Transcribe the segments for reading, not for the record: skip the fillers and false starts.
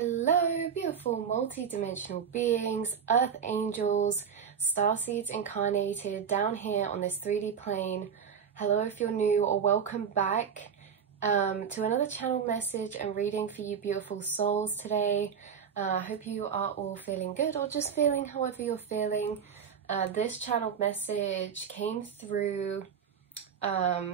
Hello, beautiful multi-dimensional beings, earth angels, starseeds incarnated down here on this 3D plane. Hello if you're new, or welcome back to another channel message and reading for you beautiful souls today. I hope you are all feeling good, or just feeling however you're feeling. This channel message came through a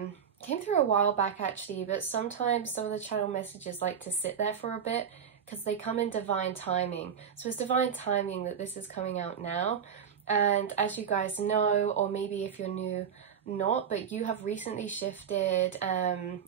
while back actually, but sometimes some of the channel messages like to sit there for a bit because they come in divine timing. So it's divine timing that this is coming out now. And as you guys know, or maybe if you're new, not, but you have recently shifted and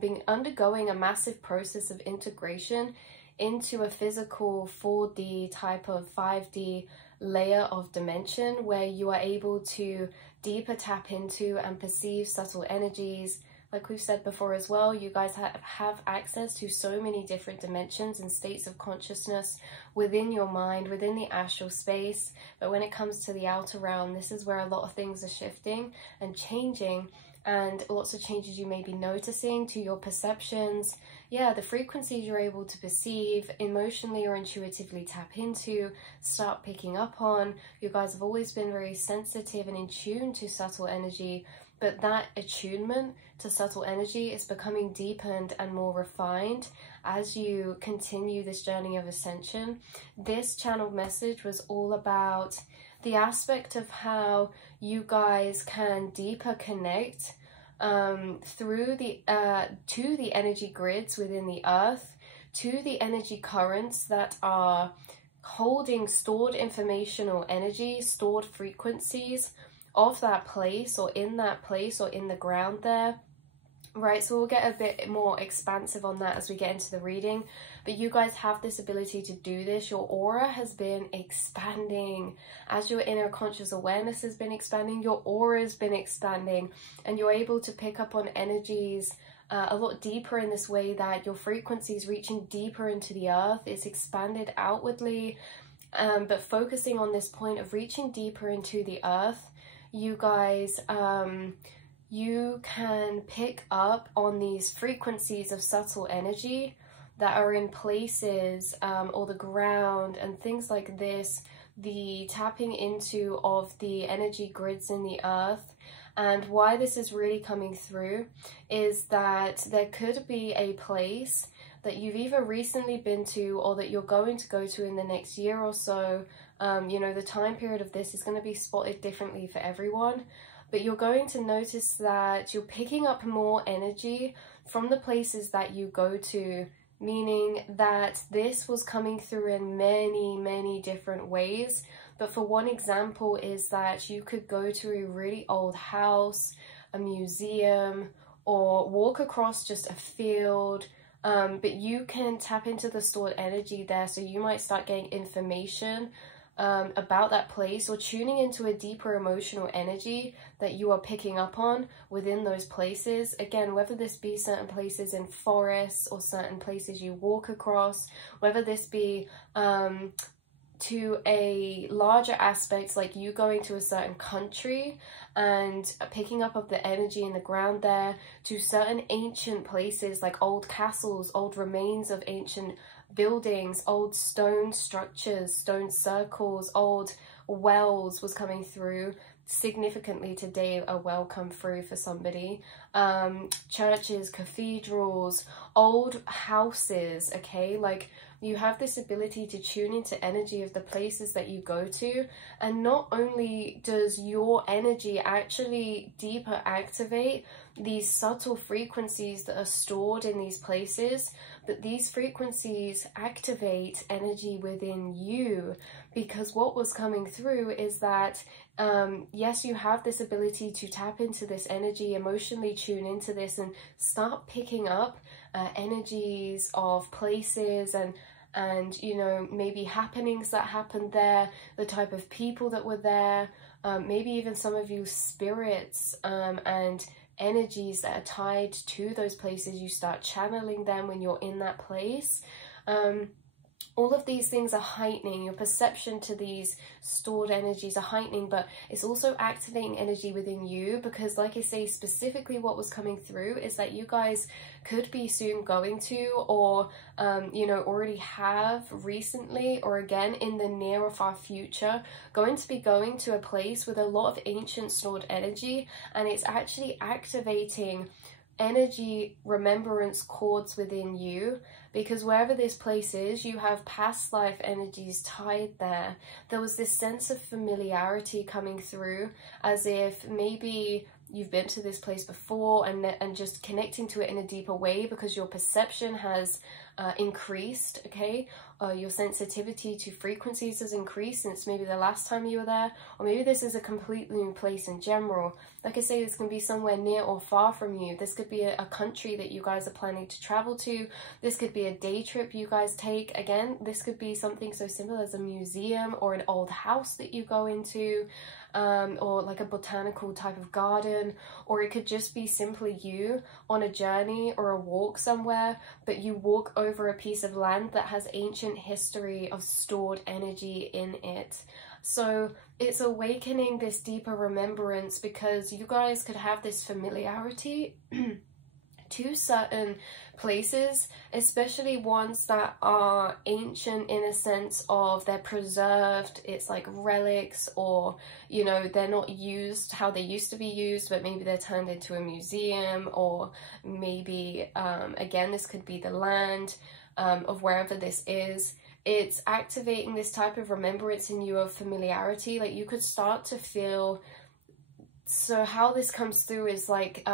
been undergoing a massive process of integration into a physical 4D type of 5D layer of dimension, where you are able to deeper tap into and perceive subtle energies. Like we've said before as well, you guys have access to so many different dimensions and states of consciousness within your mind, within the astral space. But when it comes to the outer realm, this is where a lot of things are shifting and changing, and lots of changes you may be noticing to your perceptions. Yeah, the frequencies you're able to perceive, emotionally or intuitively tap into, start picking up on. You guys have always been very sensitive and in tune to subtle energy, but that attunement to subtle energy is becoming deepened and more refined as you continue this journey of ascension. This channel message was all about the aspect of how you guys can deeper connect through the to the energy grids within the earth, to the energy currents that are holding stored information or energy, stored frequencies of that place, or in that place, or in the ground there, right? So we'll get a bit more expansive on that as we get into the reading, but you guys have this ability to do this. Your aura has been expanding as your inner conscious awareness has been expanding. Your aura has been expanding, and you're able to pick up on energies a lot deeper in this way, that your frequency is reaching deeper into the earth. It's expanded outwardly, but focusing on this point of reaching deeper into the earth, you guys, you can pick up on these frequencies of subtle energy that are in places or the ground and things like this, the tapping into of the energy grids in the earth. And why this is really coming through is that there could be a place that you've either recently been to or that you're going to go to in the next year or so. You know, the time period of this is going to be spotted differently for everyone, but you're going to notice that you're picking up more energy from the places that you go to, meaning that this was coming through in many different ways. But for one example is that you could go to a really old house, a museum, or walk across just a field, but you can tap into the stored energy there. So you might start getting information about that place, or tuning into a deeper emotional energy that you are picking up on within those places. Again, whether this be certain places in forests or certain places you walk across, whether this be to a larger aspect, like you going to a certain country and picking up of the energy in the ground there, to certain ancient places like old castles, old remains of ancient buildings, old stone structures, stone circles, old wells was coming through significantly today. A well come through for somebody. Churches, cathedrals, old houses, okay? Like, you have this ability to tune into energy of the places that you go to, and not only does your energy actually deeper activate these subtle frequencies that are stored in these places, but these frequencies activate energy within you. Because what was coming through is that yes, you have this ability to tap into this energy, emotionally tune into this, and start picking up energies of places and you know, maybe happenings that happened there, the type of people that were there, maybe even some of you spirits and energies that are tied to those places. You start channeling them when you're in that place. all of these things are heightening. Your perception to these stored energies are heightening, but it's also activating energy within you, because like I say, specifically what was coming through is that you guys could be soon going to, or you know, already have recently, or again in the near or far future, going to be going to a place with a lot of ancient stored energy, and it's actually activating energy remembrance cords within you, because wherever this place is, you have past life energies tied there. There was this sense of familiarity coming through, as if maybe you've been to this place before, and just connecting to it in a deeper way because your perception has increased, okay? Your sensitivity to frequencies has increased since maybe the last time you were there, or maybe this is a completely new place in general. Like I say, this can be somewhere near or far from you. This could be a country that you guys are planning to travel to. This could be a day trip you guys take. Again, this could be something so simple as a museum or an old house that you go into, or like a botanical type of garden, or it could just be simply you on a journey or a walk somewhere, but you walk over a piece of land that has ancient history of stored energy in it. So it's awakening this deeper remembrance, because you guys could have this familiarity to certain places, especially ones that are ancient in a sense of they're preserved, it's like relics, or you know, they're not used how they used to be used, but maybe they're turned into a museum, or maybe again, this could be the land of wherever this is. It's activating this type of remembrance in you of familiarity. Like you could start to feel. So how this comes through is like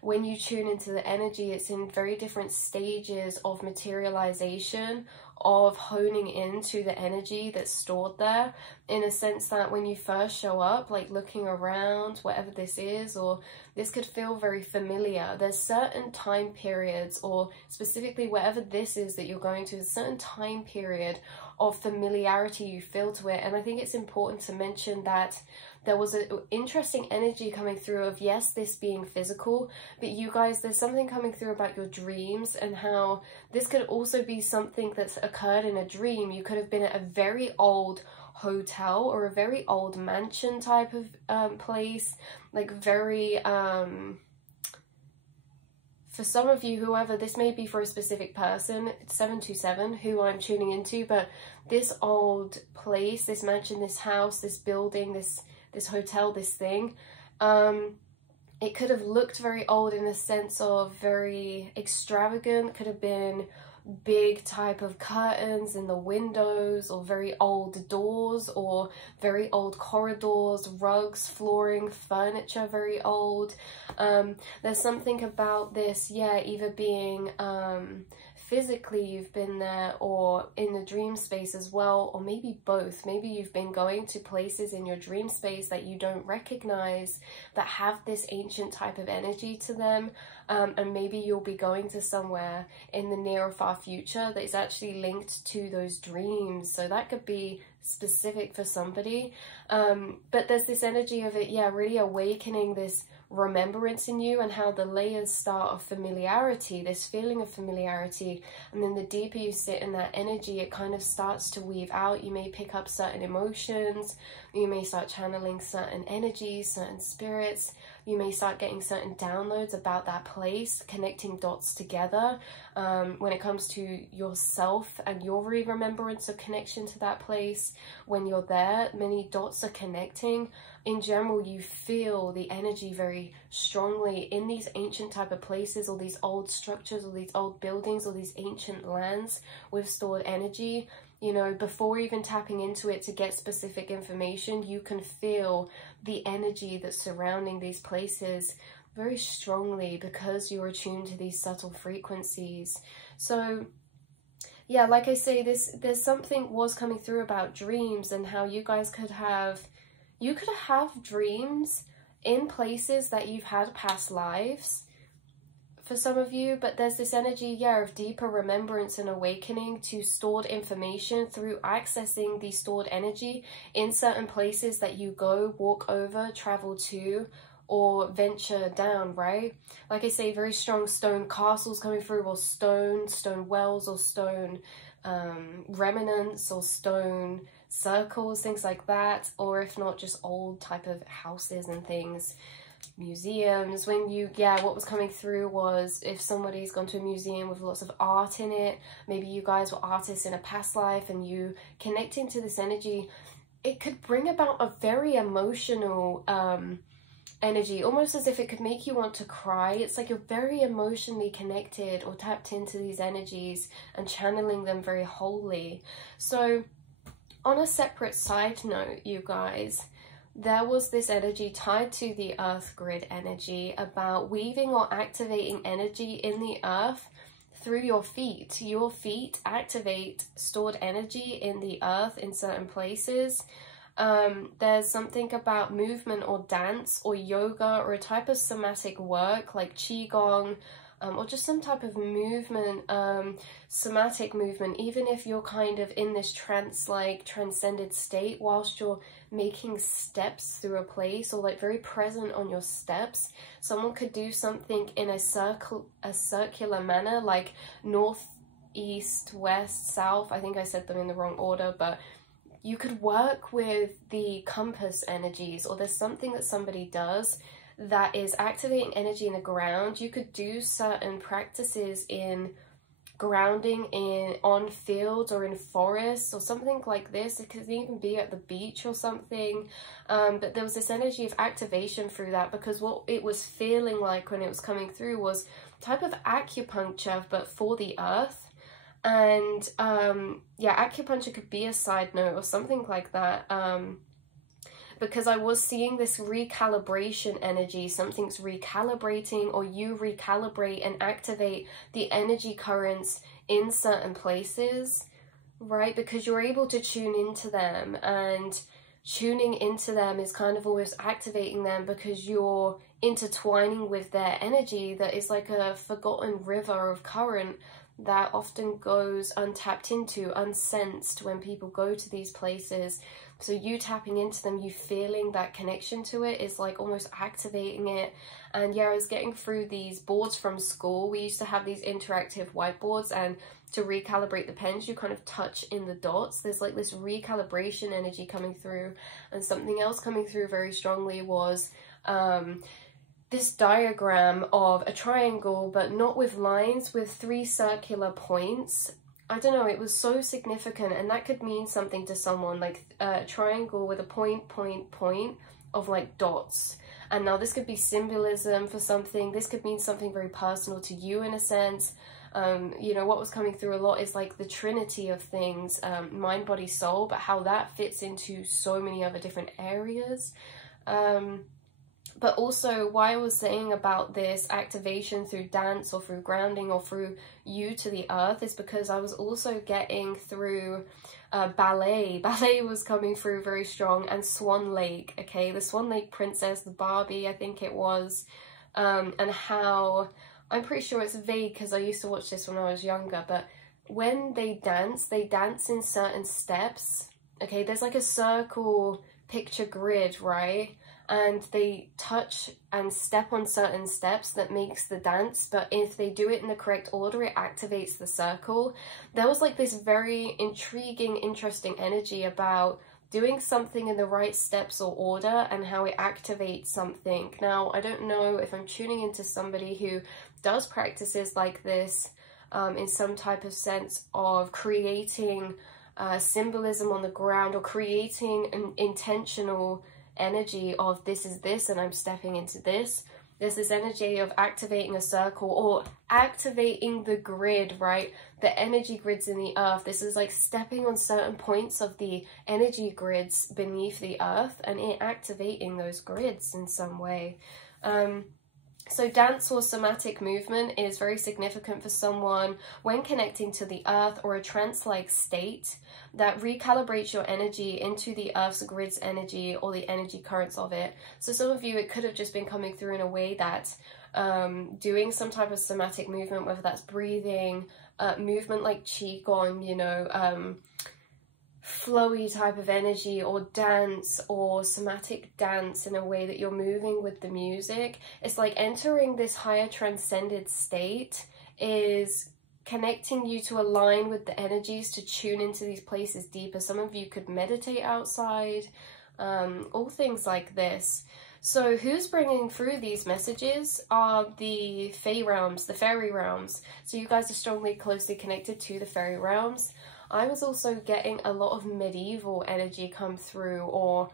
when you tune into the energy, it's in very different stages of materialization, of honing into the energy that's stored there, in a sense that when you first show up, like looking around, whatever this is, or this could feel very familiar. There's certain time periods, or specifically wherever this is that you're going to, a certain time period of familiarity you feel to it. And I think it's important to mention that there was an interesting energy coming through of, yes, this being physical, but you guys, there's something coming through about your dreams, and how this could also be something that's occurred in a dream. You could have been at a very old hotel or a very old mansion type of place, like very for some of you, whoever, this may be for a specific person, it's 727 who I'm tuning into, but this old place, this mansion, this house, this building, this hotel, this thing, it could have looked very old in the sense of very extravagant, could have been big type of curtains in the windows, or very old doors, or very old corridors, rugs, flooring, furniture very old. There's something about this, yeah, either being physically you've been there, or in the dream space as well, or maybe both. Maybe you've been going to places in your dream space that you don't recognize, that have this ancient type of energy to them, and maybe you'll be going to somewhere in the near or far future that is actually linked to those dreams. So that could be specific for somebody, but there's this energy of it, yeah, really awakening this remembrance in you, and how the layers start of familiarity, this feeling of familiarity, and then the deeper you sit in that energy, it kind of starts to weave out. You may pick up certain emotions, you may start channeling certain energies, certain spirits, you may start getting certain downloads about that place, connecting dots together when it comes to yourself and your remembrance of connection to that place. When you're there, many dots are connecting. In general, you feel the energy very strongly in these ancient type of places, or these old structures, or these old buildings, or these ancient lands with stored energy. You know, before even tapping into it to get specific information, you can feel the energy that's surrounding these places very strongly, because you're attuned to these subtle frequencies. So yeah, like I say, there's something was coming through about dreams, and how you guys could have dreams in places that you've had past lives for some of you, but there's this energy, yeah, of deeper remembrance and awakening to stored information through accessing the stored energy in certain places that you go, walk over, travel to, or venture down, right? Like I say, very strong stone castles coming through, or stone wells, or stone remnants or stone circles, things like that, or if not, just old type of houses and things, museums. When you, what was coming through was if somebody's gone to a museum with lots of art in it, maybe you guys were artists in a past life and you connecting to this energy, it could bring about a very emotional energy, almost as if it could make you want to cry. It's like you're very emotionally connected or tapped into these energies and channeling them very wholly. So on a separate side note, you guys, there was this energy tied to the earth grid energy about weaving or activating energy in the earth through your feet. Your feet activate stored energy in the earth in certain places. There's something about movement or dance or yoga or a type of somatic work like qigong, or just some type of movement, somatic movement, even if you're kind of in this trance-like transcended state whilst you're making steps through a place, or like very present on your steps. Someone could do something in a circular manner, like north, east, west, south. I think I said them in the wrong order, but you could work with the compass energies, or there's something that somebody does that is activating energy in the ground. You could do certain practices in grounding on fields or in forests or something like this. It could even be at the beach or something. But there was this energy of activation through that, because what it was feeling like when it was coming through was type of acupuncture, but for the earth. And acupuncture could be a side note or something like that, because I was seeing this recalibration energy. Something's recalibrating, or you recalibrate and activate the energy currents in certain places, right? Because you're able to tune into them, and tuning into them is kind of almost activating them, because you're intertwining with their energy that is like a forgotten river of current that often goes untapped into, unsensed when people go to these places. So you tapping into them, you feeling that connection to it is like almost activating it. And I was getting through these boards from school. We used to have these interactive whiteboards, and to recalibrate the pens, you kind of touch in the dots. There's like this recalibration energy coming through. And something else coming through very strongly was this diagram of a triangle, but not with lines, with 3 circular points. I don't know, it was so significant, and that could mean something to someone, like a triangle with a point of like dots. And now this could be symbolism for something. This could mean something very personal to you in a sense. You know, what was coming through a lot is like the trinity of things, mind, body, soul, but how that fits into so many other different areas. But also, why I was saying about this activation through dance or through grounding or through you to the earth is because I was also getting through ballet. Ballet was coming through very strong, and Swan Lake, okay? The Swan Lake Princess, the Barbie, I think it was, and how, I'm pretty sure it's vague because I used to watch this when I was younger, but when they dance in certain steps, okay? There's like a circle picture grid, right? And they touch and step on certain steps that makes the dance, but if they do it in the correct order, it activates the circle. There was like this very intriguing, interesting energy about doing something in the right steps or order and how it activates something. Now, I don't know if I'm tuning into somebody who does practices like this in some type of sense of creating symbolism on the ground, or creating an intentional energy of this is this and I'm stepping into this. There's this energy of activating a circle or activating the grid, right? The energy grids in the earth. This is like stepping on certain points of the energy grids beneath the earth and it activating those grids in some way. So dance or somatic movement is very significant for someone when connecting to the earth or a trance-like state that recalibrates your energy into the earth's grid's energy or the energy currents of it. So some of you, it could have just been coming through in a way that doing some type of somatic movement, whether that's breathing, movement like qigong, you know, flowy type of energy, or dance or somatic dance in a way that you're moving with the music. It's like entering this higher transcended state is connecting you to align with the energies, to tune into these places deeper. Some of you could meditate outside, all things like this. So who's bringing through these messages are the Fae realms, the fairy realms. So you guys are strongly, closely connected to the fairy realms. I was also getting a lot of medieval energy come through, or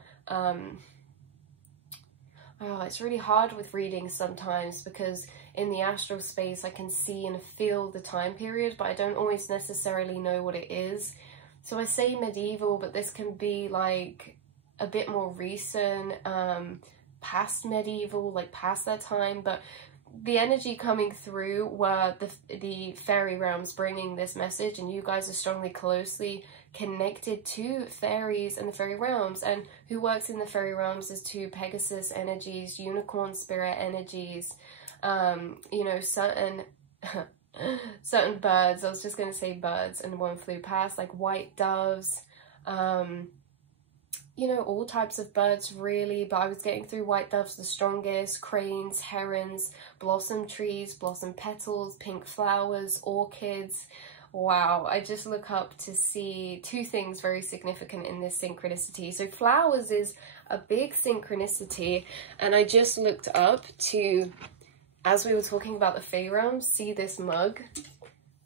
it's really hard with readings sometimes, because in the astral space I can see and feel the time period, but I don't always necessarily know what it is. So I say medieval, but this can be like a bit more recent, past medieval, like past that time. But the energy coming through were the fairy realms bringing this message, and you guys are strongly, closely connected to fairies and the fairy realms. And who works in the fairy realms is to Pegasus energies, unicorn spirit energies, you know, certain certain birds. I was just going to say birds and one flew past, like white doves, you know, all types of birds really, but I was getting through white doves the strongest, cranes, herons, blossom trees, blossom petals, pink flowers, orchids. Wow, I just look up to see two things very significant in this synchronicity. So flowers is a big synchronicity, and I just looked up to, as we were talking about the Fae realms, see this mug.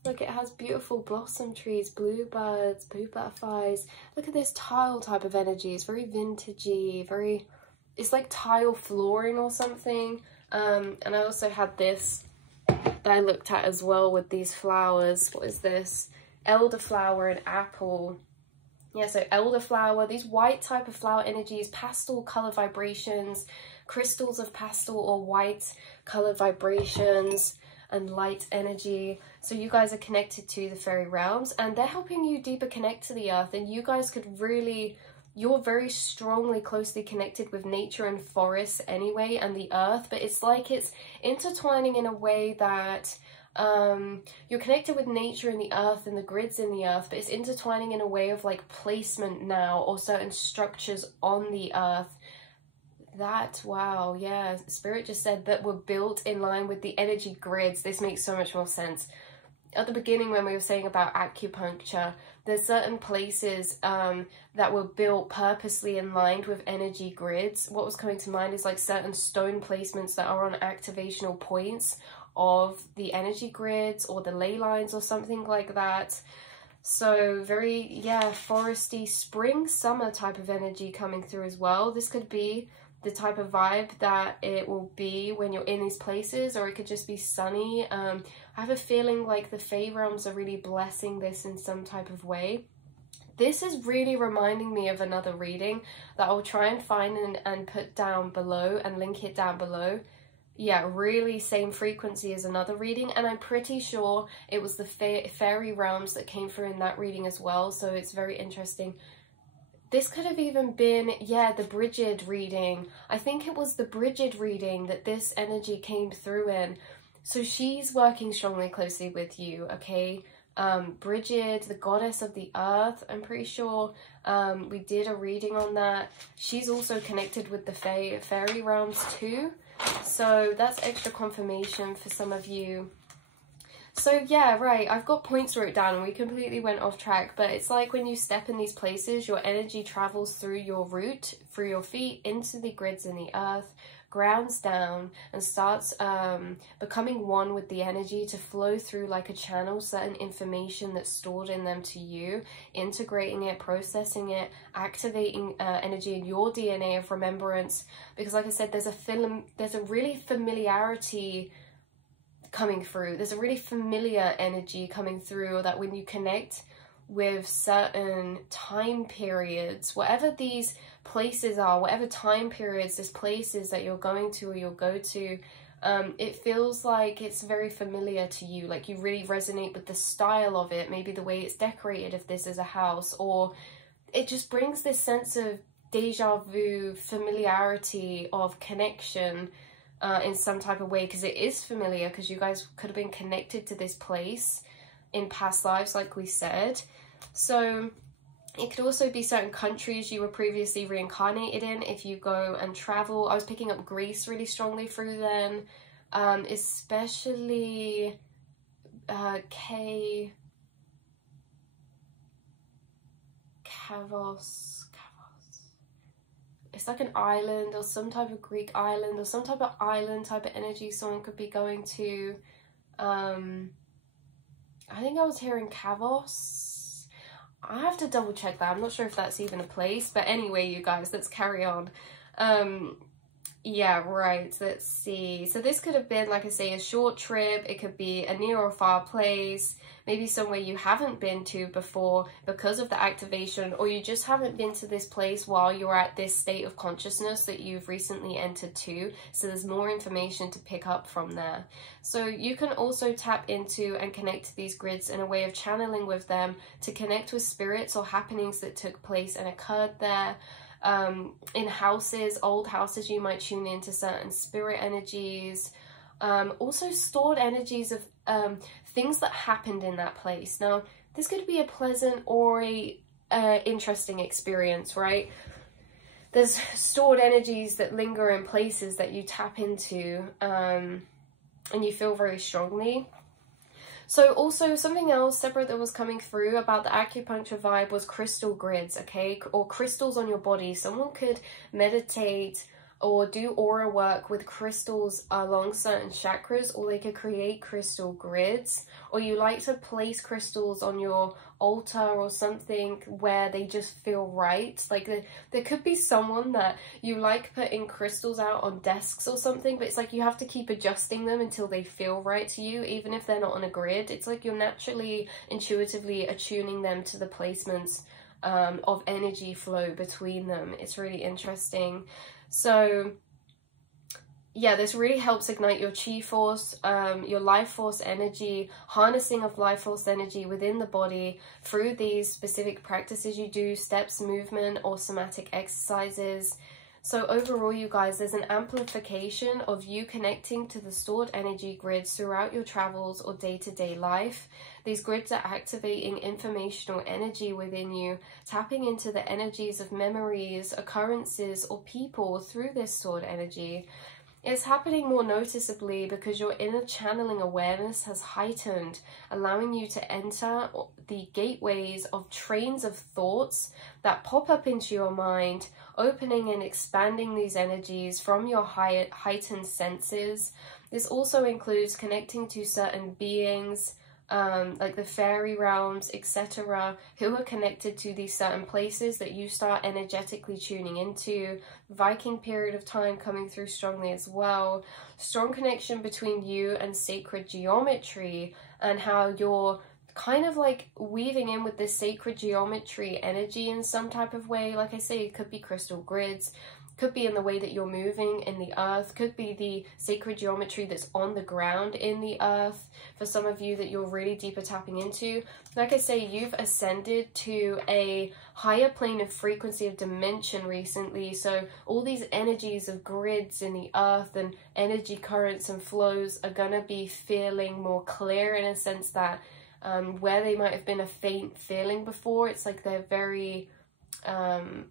Look, it has beautiful blossom trees, bluebirds, blue butterflies. Look at this tile type of energy. It's very vintagey, very, it's like tile flooring or something. And I also had this that I looked at as well with these flowers. What is this? Elderflower and apple. Yeah, so elderflower, these white type of flower energies, pastel color vibrations, crystals of pastel or white color vibrations, and light energy. So you guys are connected to the fairy realms, and they're helping you deeper connect to the earth. And you guys could really, you're very strongly, closely connected with nature and forests anyway, and the earth, but it's like it's intertwining in a way that you're connected with nature and the earth and the grids in the earth, but it's intertwining in a way of like placement now, or certain structures on the earth. That, wow, yeah, Spirit just said that were built in line with the energy grids. This makes so much more sense. At the beginning, when we were saying about acupuncture, there's certain places that were built purposely in line with energy grids. What was coming to mind is like certain stone placements that are on activational points of the energy grids or the ley lines or something like that. So very, yeah, foresty, spring, summer type of energy coming through as well. This could be the type of vibe that it will be when you're in these places, or it could just be sunny. I have a feeling like the Fae realms are really blessing this in some type of way. This is really reminding me of another reading that I'll try and find and put down below and link it down below. Yeah, really same frequency as another reading, and I'm pretty sure it was the fairy realms that came through in that reading as well, so it's very interesting. This could have even been, yeah, the Bridget reading. I think it was the Bridget reading that this energy came through in. So she's working strongly, closely with you, okay? Bridget, the goddess of the earth, I'm pretty sure we did a reading on that. She's also connected with the fairy realms too. So that's extra confirmation for some of you. So yeah, right, I've got points wrote down and we completely went off track, but it's like when you step in these places, your energy travels through your root, through your feet, into the grids in the earth, grounds down, and starts becoming one with the energy to flow through like a channel, certain information that's stored in them to you, integrating it, processing it, activating energy in your DNA of remembrance. Because like I said, there's a really familiarity coming through. There's a really familiar energy coming through that when you connect with certain time periods, whatever these places are, whatever time periods this place is that you're going to or you'll go to, it feels like it's very familiar to you, like you really resonate with the style of it, maybe the way it's decorated if this is a house, or it just brings this sense of deja vu, familiarity of connection in some type of way, because it is familiar, because you guys could have been connected to this place in past lives, like we said. So it could also be certain countries you were previously reincarnated in if you go and travel. I was picking up Greece really strongly through then, especially Kavos. It's like an island or some type of Greek island or some type of island type of energy someone could be going to. I think I was hearing Kavos. I have to double check that. I'm not sure if that's even a place, but anyway, you guys, let's carry on. Yeah, right, let's see. So this could have been, like I say, a short trip. It could be a near or far place, maybe somewhere you haven't been to before because of the activation, or you just haven't been to this place while you're at this state of consciousness that you've recently entered to. So there's more information to pick up from there. So you can also tap into and connect to these grids in a way of channeling with them to connect with spirits or happenings that took place and occurred there. In houses, old houses, you might tune into certain spirit energies, also stored energies of things that happened in that place. Now, this could be a pleasant or a interesting experience, right? There's stored energies that linger in places that you tap into and you feel very strongly. So also something else separate that was coming through about the acupuncture vibe was crystal grids, okay? Or crystals on your body. Someone could meditate or do aura work with crystals along certain chakras, or they could create crystal grids, or you like to place crystals on your altar or something where they just feel right. Like there could be someone that you like putting crystals out on desks or something, but it's like you have to keep adjusting them until they feel right to you, even if they're not on a grid. It's like you're naturally, intuitively attuning them to the placements of energy flow between them. It's really interesting. So yeah, this really helps ignite your chi force, your life force energy, harnessing of life force energy within the body through these specific practices you do, steps, movement, or somatic exercises. So overall, you guys, there's an amplification of you connecting to the stored energy grids throughout your travels or day-to-day life. These grids are activating informational energy within you, tapping into the energies of memories, occurrences, or people through this stored energy. It's happening more noticeably because your inner channeling awareness has heightened, allowing you to enter the gateways of trains of thoughts that pop up into your mind, opening and expanding these energies from your heightened senses. This also includes connecting to certain beings, like the fairy realms, etc., who are connected to these certain places that you start energetically tuning into. Viking period of time coming through strongly as well. Strong connection between you and sacred geometry, and how you're kind of like weaving in with this sacred geometry energy in some type of way. Like I say, it could be crystal grids, could be in the way that you're moving in the earth, could be the sacred geometry that's on the ground in the earth. For some of you that you're really deeper tapping into, like I say, you've ascended to a higher plane of frequency of dimension recently. So all these energies of grids in the earth and energy currents and flows are gonna be feeling more clear, in a sense that where they might have been a faint feeling before, it's like they're very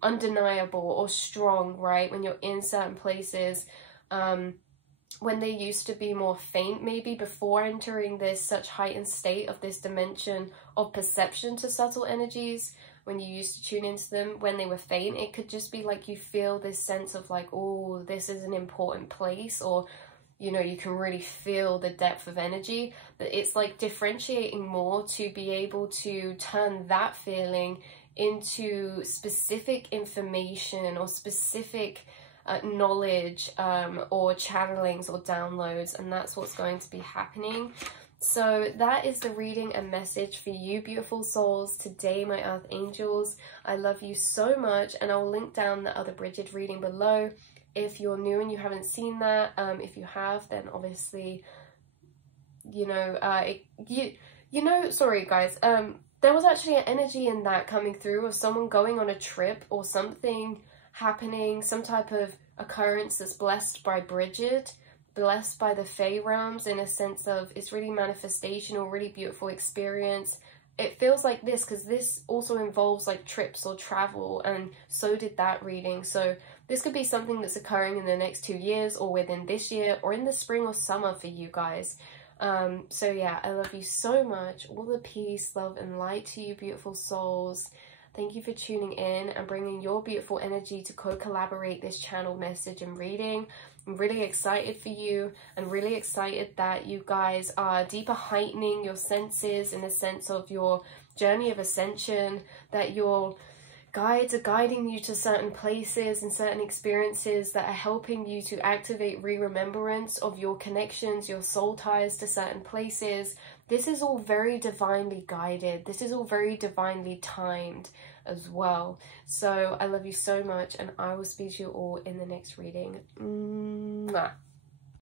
undeniable or strong, right? When you're in certain places, when they used to be more faint, maybe before entering this such heightened state of this dimension of perception to subtle energies, when you used to tune into them, when they were faint, it could just be like you feel this sense of like, oh, this is an important place, or you know, you can really feel the depth of energy. But it's like differentiating more to be able to turn that feeling into specific information or specific knowledge or channelings or downloads, and that's what's going to be happening. So that is the reading and message for you, beautiful souls, today, my earth angels. I love you so much, and I'll link down the other Bridget reading below if you're new and you haven't seen that. If you have, then obviously, you know, sorry guys, there was actually an energy in that coming through of someone going on a trip or something happening, some type of occurrence that's blessed by Bridget, blessed by the Fae realms, in a sense of it's really manifestation or really beautiful experience. It feels like this because this also involves like trips or travel, and so did that reading. So this could be something that's occurring in the next 2 years, or within this year, or in the spring or summer for you guys. So yeah, I love you so much. All the peace, love, and light to you, beautiful souls. Thank you for tuning in and bringing your beautiful energy to co-collaborate this channel message and reading. I'm really excited for you, and really excited that you guys are deeper heightening your senses in the sense of your journey of ascension, that your guides are guiding you to certain places and certain experiences that are helping you to activate re-remembrance of your connections, your soul ties to certain places. This is all very divinely guided. This is all very divinely timed as well. So I love you so much, and I will speak to you all in the next reading. Mwah.